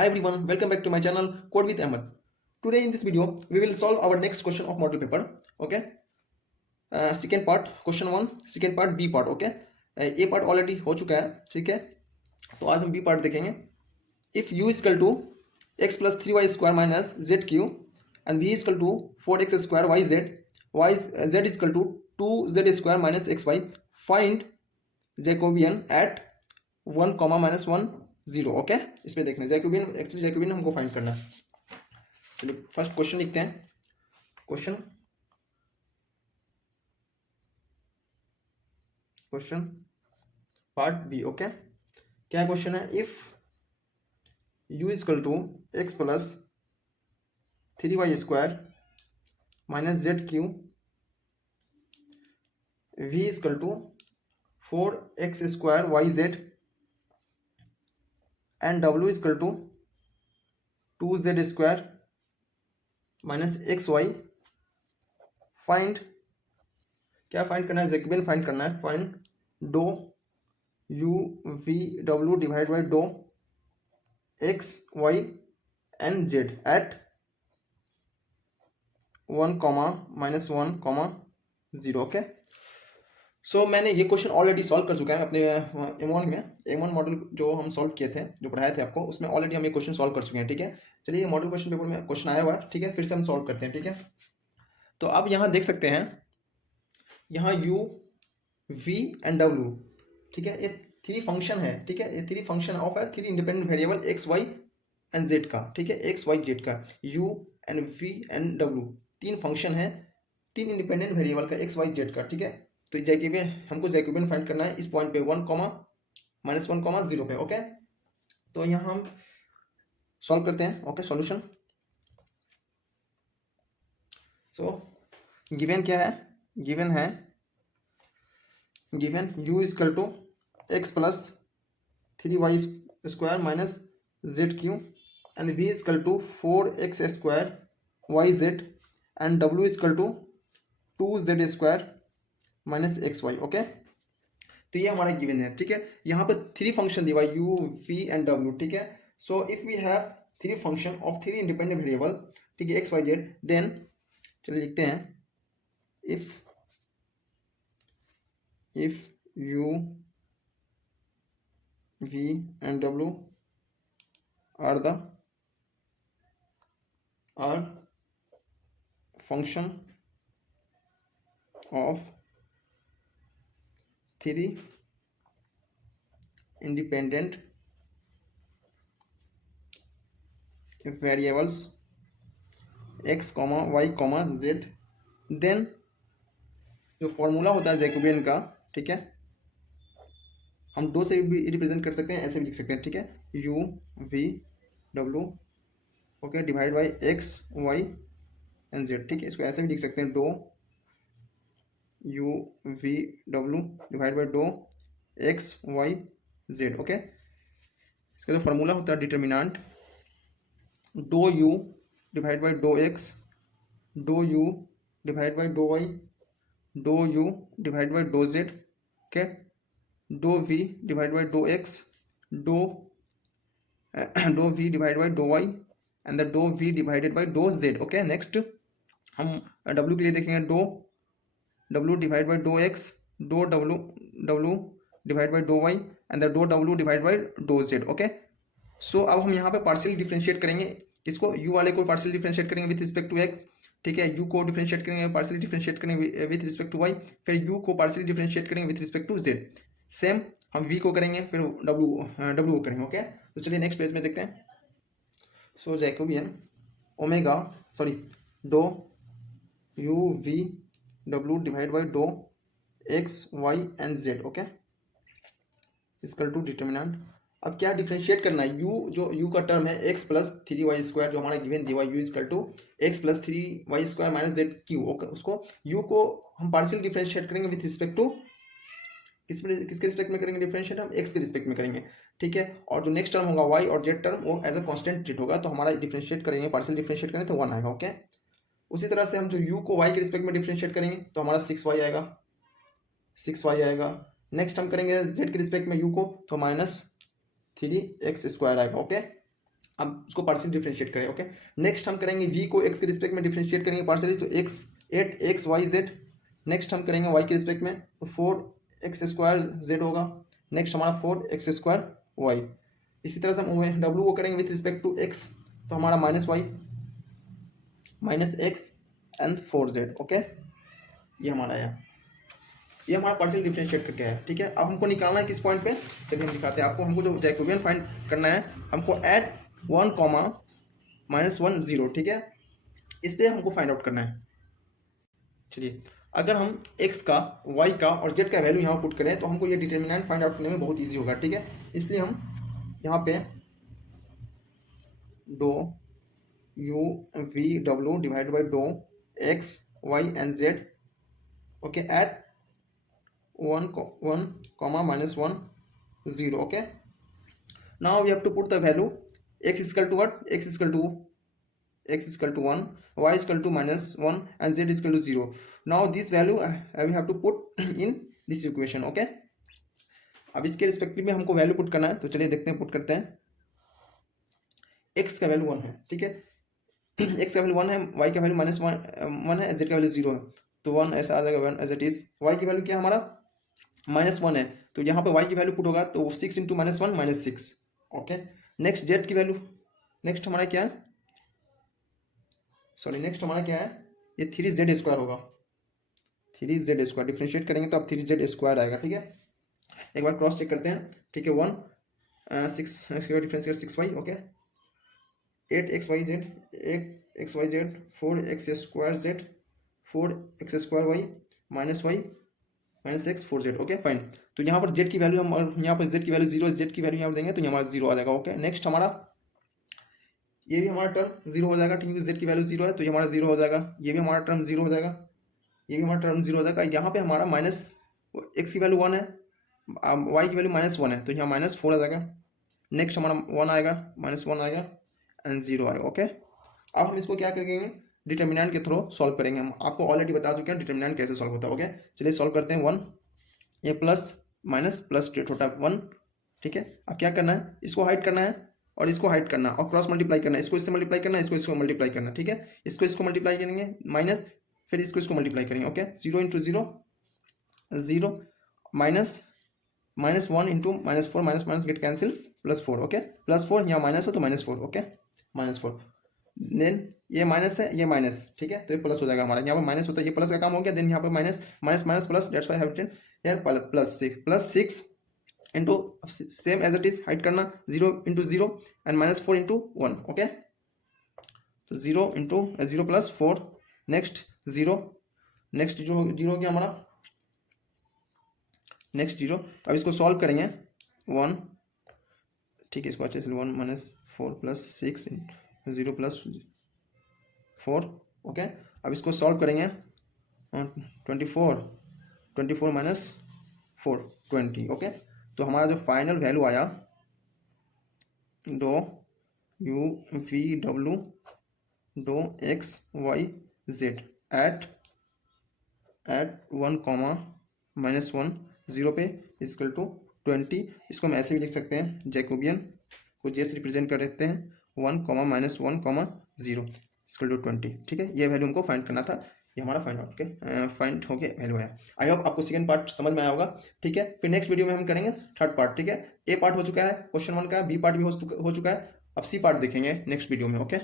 Hi everyone, welcome back to my channel Code with Ahmed. Today in this video we will solve our next question of model paper. Okay, second part question 1, second part B part. Okay, A part already हो चुका है, ठीक है. तो आज हम B part देखेंगे. If u is equal to x plus 3y square minus zq and v is equal to 4x square yz, z is equal to 2z square minus xy, find Jacobian at 1, minus 1, 0. Okay, इस पे देखना है Jacobian. Actually Jacobian हमको find करना है. चलिए first question लिखते हैं. Question part B. ओके, क्या क्वेश्चन है? If u is equal to x plus 3y square minus Z cube, v is equal to 4x square yz and w is equal to 2z square minus xy, find. क्या find करना है? Jacobian find करना है. Find डो u v w divide by डो x y and z at 1, minus 1, 0. Okay, so मैंने ये question already solve कर चुका है अपने M1 में. M1 मॉडल जो हम सॉल्व किए थे, जो पढ़ाए थे आपको, उसमें ऑलरेडी हम ये क्वेश्चन सॉल्व कर चुके हैं. ठीक है, चलिए मॉडल क्वेश्चन पेपर में क्वेश्चन आया हुआ है. ठीक है, फिर से हम सॉल्व करते हैं. ठीक है, तो अब यहाँ देख सकते हैं, यहाँ u v एंड w. ठीक है, ये 3 फंक्शन है. ठीक है, ये 3 फंक्शन ऑफ है 3 independent variable x y and z का. ठीक है, x y z का, u and v and w 3 function है 3 इंडिपेंडेंट वेरिएबल का x y z का. ठीक है, तो जैकोबियन हमको जैकोबियन फाइंड करना है इस पॉइंट पे 1, minus 1, 0 पे. ओके, तो यहाँ हम सॉल्व करते हैं. Okay, solution. सो गिवन क्या है? गिवन है, given u is equal to x plus 3y square minus Z cube and v is equal to 4x square yz and w is equal to 2z square minus X Y. Okay, तो ये हमारा given है. ठीक है, यहाँ पर 3 function दिया हुआ u v एंड w. ठीक है, so if we have 3 function of 3 independent variable, ठीक है, x y z, देन चलिए लिखते हैं. If u v and w are function of 3 independent variables x, y, z, then जो फॉर्मूला होता है जैकोबियन का, ठीक है, हम 2 से भी रिप्रेजेंट कर सकते हैं, ऐसे भी लिख सकते हैं. ठीक है, u v w, okay, divide by x y and z. ठीक है, इसको ऐसे भी लिख सकते हैं, डो u v w divide by डो x y z. ओके, इसका जो फॉर्मूला होता है डिटर्मिनेंट, डो u डिवाइड बाई डो x, डो u डिवाइड बाई डो y, डो u डिवाइड बाई डो z. ओके, डो v डिवाइड बाई डो x, डो v डिवाइड बाई डो y and the dough v divided by डो z. ओके, नेक्स्ट हम w के लिए देखेंगे, डो w डिवाइड बाई डो x, डो w डिवाइड बाई डो y एंड द डो w डिवाइड बाई डो z. ओके, सो अब हम यहाँ पे पार्शियल डिफरेंशिएट करेंगे. इसको u वाले को पार्शियल डिफरेंशिएट करेंगे विथ रिस्पेक्ट टू x. ठीक है, u को डिफरेंशिएट करेंगे, पार्शियल डिफरेंशिएट करेंगे विथ रिस्पेक्ट टू y, फिर u को पार्शियल डिफरेंशिएट करेंगे with respect to z. Same हम v को करेंगे, फिर w को करेंगे. ओके, तो चलिए नेक्स्ट पेज में देखते हैं. सो जैकोबियन ओमेगा डो u v w divide by डो x y and z. Okay, equal to determinant. अब क्या डिफरेंशिएट करना है? u, जो u का टर्म है x प्लस 3y स्क्वायर, जो हमारा गिवन दिया हुआ u equal to x plus 3y square minus Z cube. Okay, उसको u को हम पार्शियल डिफरेंशिएट करेंगे विथ रिस्पेक्ट टू, किसके रिस्पेक्ट में करेंगे डिफरेंशिएट? हम x के रिस्पेक्ट में करेंगे. ठीक है, और जो नेक्स्ट टर्म होगा y और z टर्म, वो एज अ कांस्टेंट ट्रीट होगा, तो हमारा डिफरेंशिएट करेंगे, पार्शियल डिफरेंशिएट करेंगे तो 1 आएगा. ओके, उसी तरह से हम जो u को y के रिस्पेक्ट में डिफरेंशिएट करेंगे तो हमारा 6y आएगा, 6y आएगा. नेक्स्ट हम करेंगे z के रिस्पेक्ट में u को, तो माइनस 3x स्क्वायर आएगा. ओके, हम उसको पार्शियल डिफरेंशिएट करें। ओके, नेक्स्ट हम करेंगे v को x के रिस्पेक्ट में डिफरेंशिएट करेंगे पार्शियली, तो x 8xyz। नेक्स्ट हम करेंगे y के रिस्पेक्ट में, तो 4x² होगा। नेक्स्ट हमारा 4x² y। इसी तरह से हम w को करेंगे विथ रिस्पेक्ट टू x, तो हमारा -y -x and 4z। Okay, ये हमारा है, ये हमारा पार्शियल डिफरेंशिएट करके है। ठीक है, अब हमको निकालना है किस पॉइंट पे, चलिए हम दिखाते हैं आपको। हमको जो जैकोबियन फाइंड करना है, हमको ऐट 1, -1 0, ठीक है, इस पर हमको फाइंड आउट करना है। चलिए, अगर हम x का, y का और z का वैल्यू यहाँ पुट करें तो हमको ये डिटर्मिनेंट फाइंड आउट करने में बहुत ईजी होगा। ठीक है, इसलिए हम यहाँ पे डो u v w divide by डो x y and z, okay, at 1, -1 0. Okay, now we have to put the value x is equal to what, x is equal to 1, y is equal to -1 and z is equal to 0. Now this value we have to put in this equation. Okay, अब इसके respective में हमको value put करना है, तो चलिए देखते हैं, पुट करते हैं। x का वैल्यू 1 है, ठीक है, x का वैल्यू 1 है, y का वैल्यू -1 है, z का वैल्यू 0 है, तो 1 ऐसा आ जाएगा, 1 एज इट इज। y की वैल्यू क्या हमारा -1 है, तो यहाँ पे y की वैल्यू पुट होगा, तो 6 × -1 -6। ओके, नेक्स्ट z की वैल्यू, नेक्स्ट हमारा क्या है, सॉरी नेक्स्ट हमारा क्या है, ये 3z² होगा, 3z²। डिफ्रेंशिएट करेंगे तो अब 3z² आएगा। ठीक है, एक बार क्रॉस चेक करते हैं। ठीक है, 1 6 इसके बाद डिफरेंस कर 6y। Okay, 8xyz 4x² 4x² y -x 4z। Okay fine, तो यहाँ पर z की वैल्यू हम, और यहाँ पर z की वैल्यू 0, z की वैल्यू यहाँ पर देंगे तो यहाँ हमारा 0 आ जाएगा। ओके, नेक्स्ट हमारा ये भी हमारा टर्म 0 हो जाएगा, क्योंकि z की वैल्यू 0 है, तो ये हमारा 0 हो जाएगा। ये भी हमारा टर्म 0 हो जाएगा, ये भी हमारा टर्म 0 हो जाएगा। यहाँ पे हमारा x की वैल्यू 1 है, y की वैल्यू -1 है, तो यहाँ -4 आ जाएगा। नेक्स्ट हमारा 1 आएगा, -1 आएगा एंड 0 आएगा। ओके, अब हम इसको क्या करेंगे, डिटर्मिनेंट के थ्रू सॉल्व करेंगे। हम आपको ऑलरेडी बता चुके हैं डिटर्मिनेंट कैसे सॉल्व होता है। ओके, चलिए सॉल्व करते हैं। 1 ये प्लस माइनस प्लस छोटा 1। ठीक है, अब क्या करना है, इसको हाइड करना है और इसको हाइड करना और क्रॉस मल्टीप्लाई करना है, इसको इससे मल्टीप्लाई करना है, इसको मल्टीप्लाई करना है। ठीक है, इसको मल्टीप्लाई करेंगे माइनस, फिर इसको मल्टीप्लाई करेंगे। Okay, 0 × 0 0 minus -1 × -4 minus get cancel +4। Okay, +4 यहाँ माइनस है तो -4। ओके, -4, देन ये माइनस है, ये माइनस, ठीक है, तो ये प्लस हो जाएगा हमारा। यहाँ पर माइनस होता है, ये प्लस का काम हो गया। देन यहाँ पर minus plus, that's why I have written here +6 into same as it is, hide करना 0 × 0 एंड -4 × 1। ओके, तो 0 × 0 + 4, नेक्स्ट 0, नेक्स्ट 0 हो गया हमारा, नेक्स्ट 0। तो अब इसको सॉल्व करेंगे 1, ठीक है, इसको अच्छे से 1 -4 + 6 0 + 4। ओके, अब इसको सॉल्व करेंगे 24 -4 20। ओके, तो हमारा जो फाइनल वैल्यू आया, डो u v w डो x y z एट 1, -1 0 पे इक्वल टू 20। इसको हम ऐसे भी लिख सकते हैं, जैकोबियन को जे से रिप्रेजेंट कर देते हैं 1, -1, 0 इक्वल टू 20। ठीक है, ये वैल्यू हमको फाइंड करना था, ये हमारा फाइंड हो गया वैल्यू आया। आई होप आपको सेकंड पार्ट समझ में आया होगा। ठीक है, फिर नेक्स्ट वीडियो में हम करेंगे थर्ड पार्ट। ठीक है, ए पार्ट हो चुका है क्वेश्चन 1 का, बी पार्ट भी हो चुका है, अब सी पार्ट देखेंगे नेक्स्ट वीडियो में। ओके।